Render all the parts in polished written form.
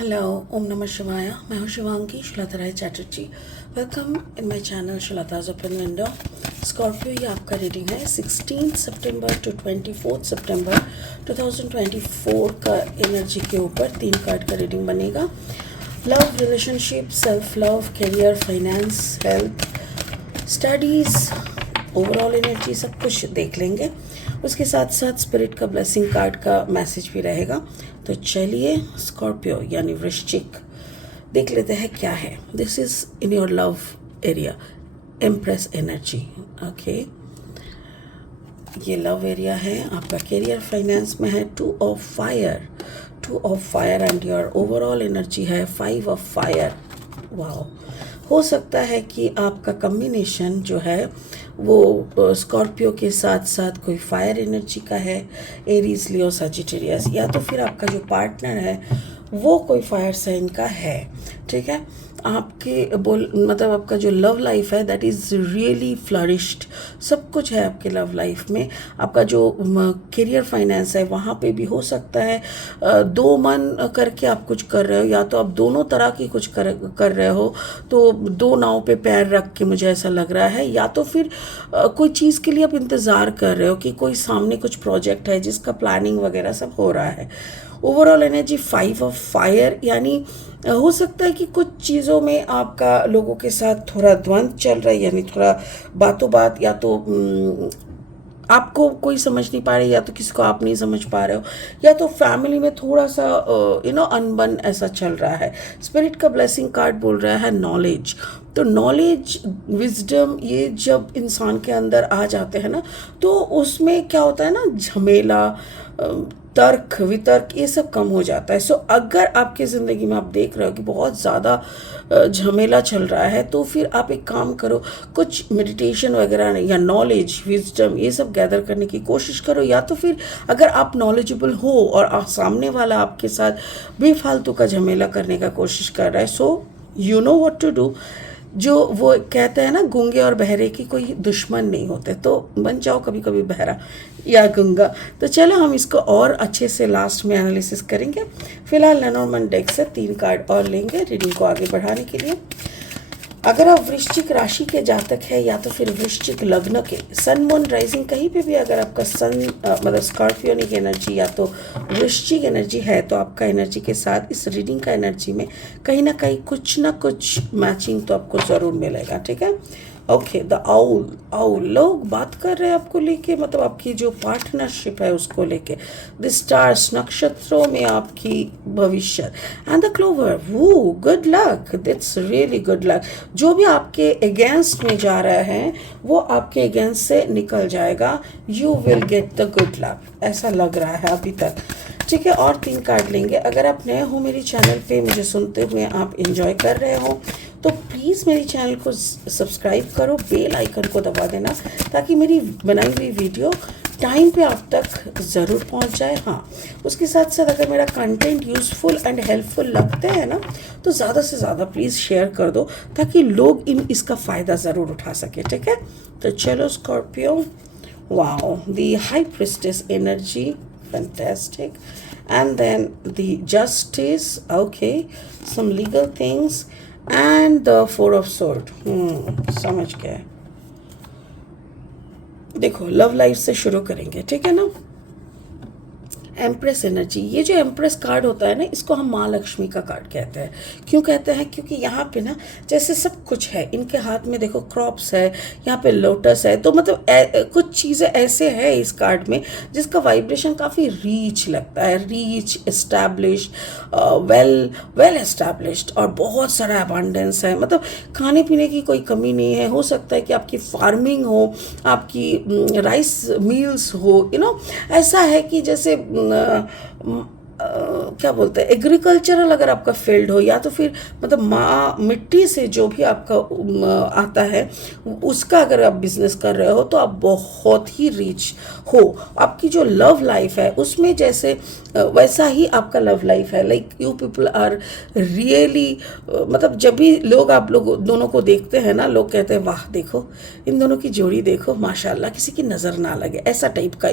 Hello, ओम नमः शिवाय। मैं हूँ Shivangi Shulta Rai Chatterjee. Welcome in my channel Shulta's open window. Scorpio, ये आपका रीडिंग है 16 सितंबर टू 24 सितंबर 2024 का एनर्जी के ऊपर 3 कार्ड का रीडिंग बनेगा। Love, relationship, self love, career, finance, health, studies, overall energy सब कुछ देख लेंगे। उसके साथ साथ स्पिरिट का ब्लेसिंग कार्ड का मैसेज भी रहेगा। तो चलिए स्कॉर्पियो यानी वृश्चिक देख लेते हैं क्या है। This is in your love area, empress energy. Okay, ये लव एरिया है आपका। करियर फाइनेंस में है 2 of fire and your overall energy है 5 ऑफ फायर। वाओ, हो सकता है कि आपका कम्बिनेशन जो है वो स्कॉर्पियो के साथ साथ कोई फायर एनर्जी का है, एरीज, लियो, सजिटेरियस, या तो फिर आपका जो पार्टनर है वो कोई फायर साइन का है। ठीक है, आपके मतलब आपका जो लव लाइफ है दैट इज़ रियली फ्लरिश्ड। सब कुछ है आपके लव लाइफ में। आपका जो करियर फाइनेंस है वहाँ पे भी हो सकता है दो मन करके आप कुछ कर रहे हो, या तो आप दोनों तरह की कुछ कर रहे हो, तो दो नाव पे पैर रख के मुझे ऐसा लग रहा है। या तो फिर कोई चीज़ के लिए आप इंतज़ार कर रहे हो कि कोई सामने कुछ प्रोजेक्ट है जिसका प्लानिंग वगैरह सब हो रहा है। ओवरऑल एनर्जी 5 ऑफ फायर, यानी हो सकता है कि कुछ चीज़ों में आपका लोगों के साथ थोड़ा द्वंद्व चल रहा है, यानी थोड़ा बातों बात, या तो आपको कोई समझ नहीं पा रहे, या तो किसी को आप नहीं समझ पा रहे हो, या तो फैमिली में थोड़ा सा अनबन ऐसा चल रहा है। स्पिरिट का ब्लेसिंग कार्ड बोल रहा है नॉलेज। तो नॉलेज, विजडम, ये जब इंसान के अंदर आ जाते हैं ना, तो उसमें क्या होता है ना, झमेला, तर्क वितर्क, ये सब कम हो जाता है। सो अगर आपकी ज़िंदगी में आप देख रहे हो कि बहुत ज़्यादा झमेला चल रहा है, तो फिर आप एक काम करो, कुछ मेडिटेशन वगैरह या नॉलेज, विजडम, ये सब गैदर करने की कोशिश करो। या तो फिर अगर आप नॉलेजेबल हो और सामने वाला आपके साथ बेफालतू का झमेला करने का कोशिश कर रहा है, so you know what to do. जो वो कहते हैं ना, गूंगे और बहरे की कोई दुश्मन नहीं होते, तो बन जाओ कभी कभी बहरा या गूंगा। तो चलो हम इसको और अच्छे से लास्ट में एनालिसिस करेंगे। फिलहाल लेनोर्मैंड डेक से 3 कार्ड और लेंगे रीडिंग को आगे बढ़ाने के लिए। अगर आप वृश्चिक राशि के जातक है, या तो फिर वृश्चिक लग्न के, सन मून राइजिंग कहीं पे भी अगर आपका सन मतलब स्कॉर्पियोनिक एनर्जी या तो वृश्चिक एनर्जी है, तो आपका एनर्जी के साथ इस रीडिंग का एनर्जी में कहीं ना कहीं कुछ ना कुछ मैचिंग तो आपको ज़रूर मिलेगा। ठीक है, ओके। द आउल लोग बात कर रहे हैं आपको लेके, मतलब आपकी जो पार्टनरशिप है उसको लेके। द स्टार्स, नक्षत्रों में आपकी भविष्य। एंड द क्लोवर, वो good luck, that's really good luck. जो भी आपके अगेंस्ट में जा रहा है वो आपके अगेंस्ट से निकल जाएगा। You will get the good luck, ऐसा लग रहा है अभी तक। ठीक है, और 3 कार्ड लेंगे। अगर आप नए हो मेरी चैनल पे, मुझे सुनते हुए आप एंजॉय कर रहे हो, तो प्लीज़ मेरी चैनल को सब्सक्राइब करो, बेल आइकन को दबा देना, ताकि मेरी बनाई हुई वीडियो टाइम पे आप तक ज़रूर पहुंच जाए। हाँ, उसके साथ साथ अगर मेरा कंटेंट यूज़फुल एंड हेल्पफुल लगते हैं ना, तो ज़्यादा से ज़्यादा प्लीज़ शेयर कर दो, ताकि लोग इसका फ़ायदा ज़रूर उठा सके। ठीक है, तो चलो Scorpio. Wow, the high priestess energy, fantastic. And then the justice, okay, some legal things, and the 4 of sword। समझ गए। देखो, लव लाइफ से शुरू करेंगे, ठीक है ना। एम्प्रेस एनर्जी, ये जो एम्प्रेस कार्ड होता है ना, इसको हम माँ लक्ष्मी का कार्ड कहते हैं। क्यों कहते हैं? क्योंकि यहाँ पे ना जैसे सब कुछ है, इनके हाथ में देखो क्रॉप्स है, यहाँ पे लोटस है, तो मतलब कुछ चीज़ें ऐसे है इस कार्ड में जिसका वाइब्रेशन काफ़ी रीच लगता है, रीच, एस्टैब्लिश्ड, वेल एस्टैब्लिश्ड, और बहुत सारा अबांडेंस है। मतलब खाने पीने की कोई कमी नहीं है। हो सकता है कि आपकी फार्मिंग हो, आपकी राइस मिल्स हो, ऐसा है कि जैसे क्या बोलते हैं, एग्रीकल्चरल अगर आपका फील्ड हो, या तो फिर मतलब मिट्टी से जो भी आपका आता है उसका अगर आप बिजनेस कर रहे हो, तो आप बहुत ही रिच हो। आपकी जो लव लाइफ है उसमें जैसे वैसा ही आपका लव लाइफ है। Like you people are really, मतलब जब भी लोग आप लोग दोनों को देखते हैं ना, लोग कहते हैं वाह देखो इन दोनों की जोड़ी, देखो माशाल्लाह, किसी की नज़र ना लगे, ऐसा टाइप का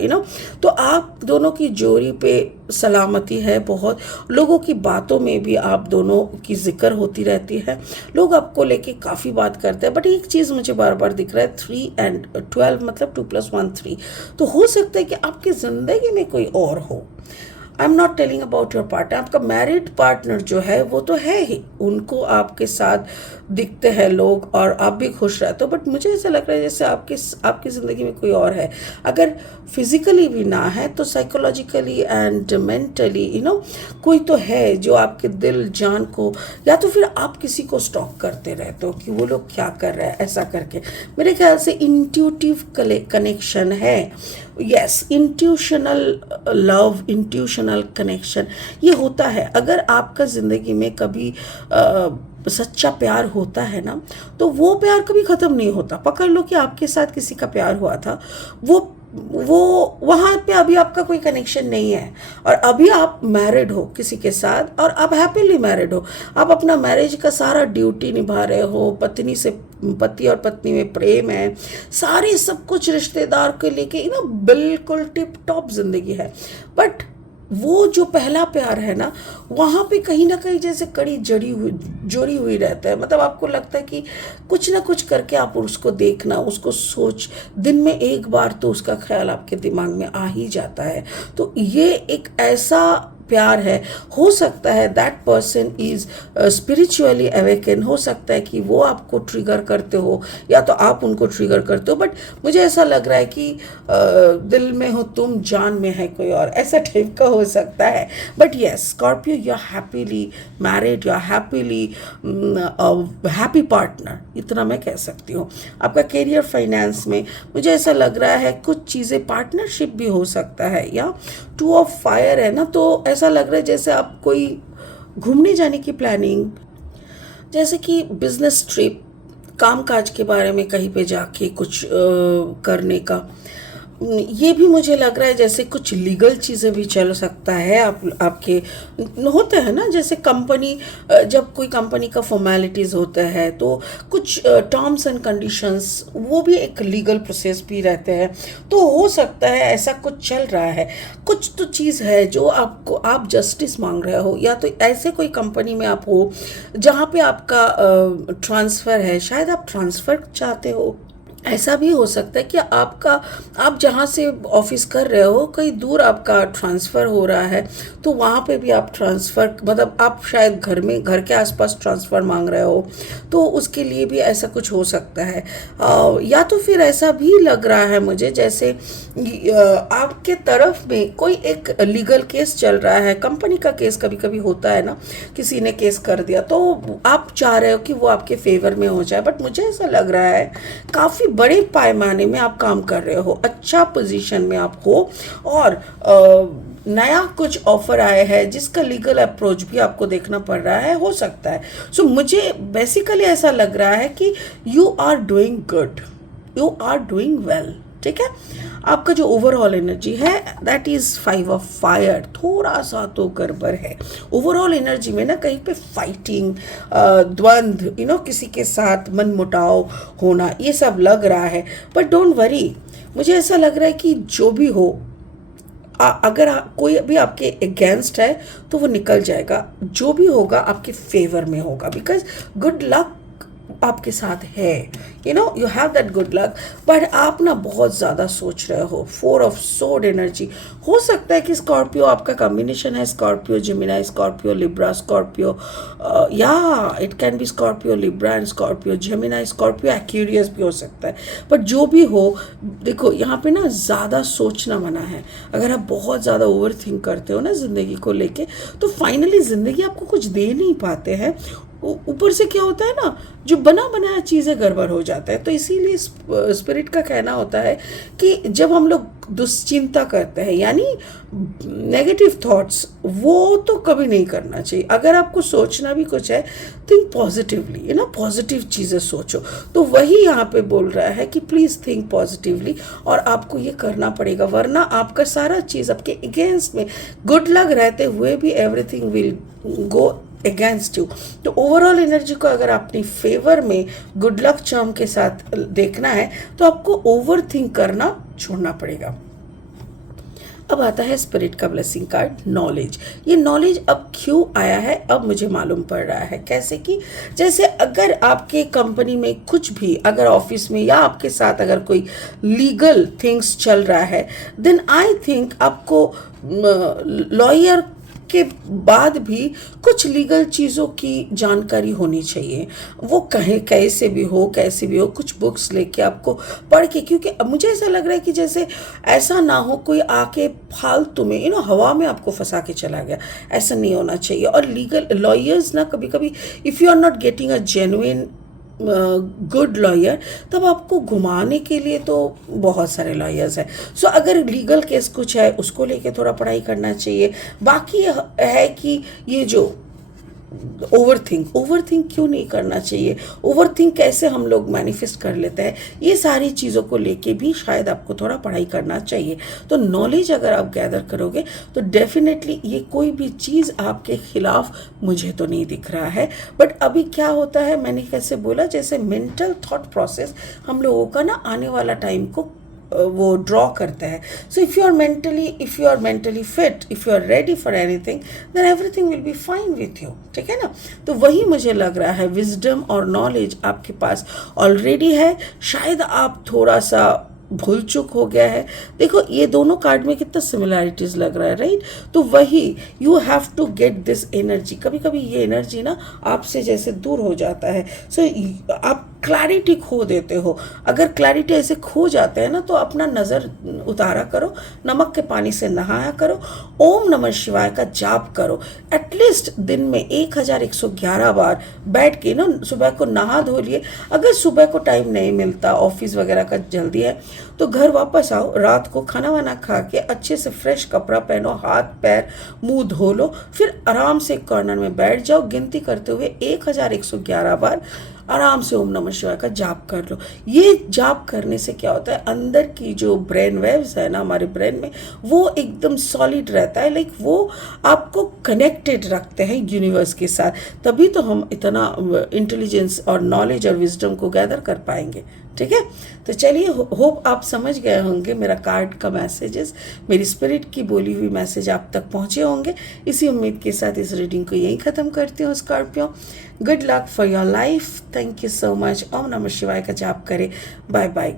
तो आप दोनों की जोड़ी पे सलामती है बहुत, लोगों की बातों में भी आप दोनों की जिक्र होती रहती है, लोग आपको लेके काफ़ी बात करते हैं। बट एक चीज़ मुझे बार बार दिख रहा है 3 and 12 मतलब 2+1 3, तो हो सकता है कि आपकी ज़िंदगी में कोई और हो। I am not telling about your partner, आपका मैरिड पार्टनर जो है वो तो है ही, उनको आपके साथ दिखते हैं लोग और आप भी खुश रहते हो, बट मुझे ऐसा लग रहा है जैसे आपकी ज़िंदगी में कोई और है। अगर फिजिकली भी ना है तो साइकोलॉजिकली एंड मेंटली कोई तो है जो आपके दिल जान को, या तो फिर आप किसी को स्टॉक करते रहते हो कि वो लोग क्या कर रहे हैं, ऐसा करके मेरे ख्याल से इंट्यूटिव कनेक्शन है। Yes, intuitional love, intuitional connection ये होता है। अगर आपका ज़िंदगी में कभी सच्चा प्यार होता है ना, तो वो प्यार कभी ख़त्म नहीं होता। पकड़ लो कि आपके साथ किसी का प्यार हुआ था, वो वहाँ पे अभी आपका कोई कनेक्शन नहीं है और अभी आप मैरिड हो किसी के साथ और आप हैप्पीली मैरिड हो, आप अपना मैरिज का सारा ड्यूटी निभा रहे हो, पति और पत्नी में प्रेम है, सारे सब कुछ रिश्तेदार के लेके बिल्कुल टिप टॉप जिंदगी है। बट वो जो पहला प्यार है ना, वहाँ पे कहीं ना कहीं जैसे कड़ी जुड़ी हुई रहता है। मतलब आपको लगता है कि कुछ ना कुछ करके आप उसको देखना, उसको सोच, दिन में एक बार तो उसका ख्याल आपके दिमाग में आ ही जाता है। तो ये एक ऐसा प्यार है, हो सकता है that person is spiritually awaken, हो सकता है कि वो आपको ट्रिगर करते हो या तो आप उनको ट्रिगर करते हो। बट मुझे ऐसा लग रहा है कि दिल में हो तुम, जान में है कोई और, ऐसा टाइप का हो सकता है। But yes Scorpio, you are happily married, you are happily happy partner, इतना मैं कह सकती हूँ। आपका करियर फाइनेंस में मुझे ऐसा लग रहा है कुछ चीज़ें पार्टनरशिप भी हो सकता है, या 2 ऑफ फायर है ना, तो ऐसा लग रहा है जैसे आप कोई घूमने जाने की प्लानिंग, जैसे कि बिजनेस ट्रिप, कामकाज के बारे में कहीं पे जाके कुछ करने का, ये भी मुझे लग रहा है जैसे कुछ लीगल चीज़ें भी चल सकता है। आपके होते हैं ना, जैसे कंपनी, जब कोई कंपनी का फॉर्मेलिटीज़ होता है तो कुछ टर्म्स एंड कंडीशंस, वो भी एक लीगल प्रोसेस भी रहते हैं। तो हो सकता है ऐसा कुछ चल रहा है, कुछ तो चीज़ है जो आपको, आप जस्टिस मांग रहे हो, या तो ऐसे कोई कंपनी में आप हो जहाँ पे आपका ट्रांसफ़र है, शायद आप ट्रांसफ़र चाहते हो। ऐसा भी हो सकता है कि आप जहाँ से ऑफिस कर रहे हो कहीं दूर आपका ट्रांसफ़र हो रहा है, तो वहाँ पे भी आप ट्रांसफ़र, मतलब आप शायद घर के आसपास ट्रांसफ़र मांग रहे हो, तो उसके लिए भी ऐसा कुछ हो सकता है। या तो फिर ऐसा भी लग रहा है मुझे जैसे आपके तरफ में कोई एक लीगल केस चल रहा है। कंपनी का केस कभी कभी होता है ना, किसी ने केस कर दिया तो आप चाह रहे हो कि वो आपके फेवर में हो जाए। बट मुझे ऐसा लग रहा है काफ़ी बड़े पैमाने में आप काम कर रहे हो, अच्छा पोजीशन में आप हो, और नया कुछ ऑफर आया है जिसका लीगल अप्रोच भी आपको देखना पड़ रहा है, हो सकता है। सो मुझे बेसिकली ऐसा लग रहा है कि you are doing good, you are doing well, ठीक है। आपका जो ओवरऑल एनर्जी है दैट इज़ 5 ऑफ फायर, थोड़ा सा तो गड़बड़ है ओवरऑल एनर्जी में ना, कहीं पे फाइटिंग, द्वंद्व, किसी के साथ मन मुटाव होना, ये सब लग रहा है। बट डोंट वरी, मुझे ऐसा लग रहा है कि जो भी हो, अगर कोई भी आपके अगेंस्ट है तो वो निकल जाएगा, जो भी होगा आपके फेवर में होगा, बिकॉज गुड लक आपके साथ है, you have that good luck. But आप ना बहुत ज़्यादा सोच रहे हो, 4 ऑफ सोर्ड एनर्जी, हो सकता है कि स्कॉर्पियो आपका कॉम्बिनेशन है, Scorpio Gemini, Scorpio Libra, Scorpio, या it can be Scorpio Libra and Scorpio Gemini, Scorpio Aquarius भी हो सकता है। बट जो भी हो, देखो यहाँ पे ना ज़्यादा सोचना मना है। अगर आप बहुत ज़्यादा ओवर थिंक करते हो ना ज़िंदगी को लेके, तो फाइनली ज़िंदगी आपको कुछ दे नहीं पाते हैं। ऊपर से क्या होता है ना, जो बना बनाया चीज़ें गड़बड़ हो जाता है। तो इसीलिए स्पिरिट का कहना होता है कि जब हम लोग दुश्चिंता करते हैं, यानी नेगेटिव थॉट्स, वो तो कभी नहीं करना चाहिए। अगर आपको सोचना भी कुछ है, थिंक पॉजिटिवली, पॉजिटिव चीज़ें सोचो। तो वही यहाँ पे बोल रहा है कि प्लीज़ थिंक पॉजिटिवली, और आपको ये करना पड़ेगा, वरना आपका सारा चीज़ आपके अगेंस्ट में, गुड लक रहते हुए भी everything will go against you. तो ओवरऑल एनर्जी को अगर अपनी फेवर में गुड लक चार्म के साथ देखना है तो आपको ओवर थिंक करना छोड़ना पड़ेगा। अब आता है स्पिरिट का ब्लेसिंग कार्ड नॉलेज। ये नॉलेज अब क्यों आया है अब मुझे मालूम पड़ रहा है। कैसे कि जैसे अगर आपके कंपनी में कुछ भी, अगर ऑफिस में या आपके साथ अगर कोई लीगल थिंग्स चल रहा है, देन आई थिंक आपको लॉयर के बाद भी कुछ लीगल चीज़ों की जानकारी होनी चाहिए। वो कहीं कैसे भी हो, कैसे भी हो, कुछ बुक्स लेके आपको पढ़ के, क्योंकि अब मुझे ऐसा लग रहा है कि जैसे ऐसा ना हो कोई आके फालतू में हवा में आपको फंसा के चला गया। ऐसा नहीं होना चाहिए। और लीगल लॉयर्स ना कभी कभी if you are not getting a genuine good lawyer, तब आपको घुमाने के लिए तो बहुत सारे लॉयर्स हैं। सो अगर लीगल केस कुछ है उसको लेके थोड़ा पढ़ाई करना चाहिए। बाकी है कि ये जो ओवर थिंक क्यों नहीं करना चाहिए, ओवर थिंक कैसे हम लोग मैनिफेस्ट कर लेते हैं, ये सारी चीज़ों को लेके भी शायद आपको थोड़ा पढ़ाई करना चाहिए। तो नॉलेज अगर आप गैदर करोगे तो डेफिनेटली ये कोई भी चीज़ आपके खिलाफ मुझे तो नहीं दिख रहा है। बट अभी क्या होता है, मैंने कैसे बोला, जैसे मेंटल थॉट प्रोसेस हम लोगों का ना आने वाला टाइम को वो ड्रॉ करता है। So if you are mentally fit, if you are ready for anything, then everything will be fine with you. ठीक है ना। तो वही मुझे लग रहा है, विजडम और नॉलेज आपके पास ऑलरेडी है। शायद आप थोड़ा सा भूल चूक हो गया है। देखो ये दोनों कार्ड में कितना सिमिलैरिटीज लग रहा है, राइट। तो वही you have to get this energy. कभी कभी ये एनर्जी ना आपसे जैसे दूर हो जाता है। सो आप क्लैरिटी खो देते हो। अगर क्लैरिटी ऐसे खो जाते हैं ना, तो अपना नज़र उतारा करो, नमक के पानी से नहाया करो, ओम नमः शिवाय का जाप करो। एटलीस्ट दिन में 1111 बार बैठ के ना सुबह को नहा धो लिए। अगर सुबह को टाइम नहीं मिलता, ऑफिस वगैरह का जल्दी है, तो घर वापस आओ, रात को खाना वाना खा के अच्छे से फ्रेश कपड़ा पहनो, हाथ पैर मुंह धो लो, फिर आराम से एक कॉर्नर में बैठ जाओ, गिनती करते हुए 1111 बार आराम से ओम नमः शिवाय का जाप कर लो। ये जाप करने से क्या होता है, अंदर की जो ब्रेन वेव्स है ना हमारे ब्रेन में, वो एकदम सॉलिड रहता है। लाइक वो आपको कनेक्टेड रखते हैं यूनिवर्स के साथ। तभी तो हम इतना इंटेलिजेंस और नॉलेज और विजडम को गैदर कर पाएंगे। ठीक है। तो चलिए, होप आप समझ गए होंगे मेरा कार्ड का मैसेजेस, मेरी स्पिरिट की बोली हुई मैसेज आप तक पहुंचे होंगे। इसी उम्मीद के साथ इस रीडिंग को यहीं ख़त्म करती हूँ Scorpio. Good luck for your life. Thank you so much. ओम नमः शिवाय का जाप करें। Bye bye.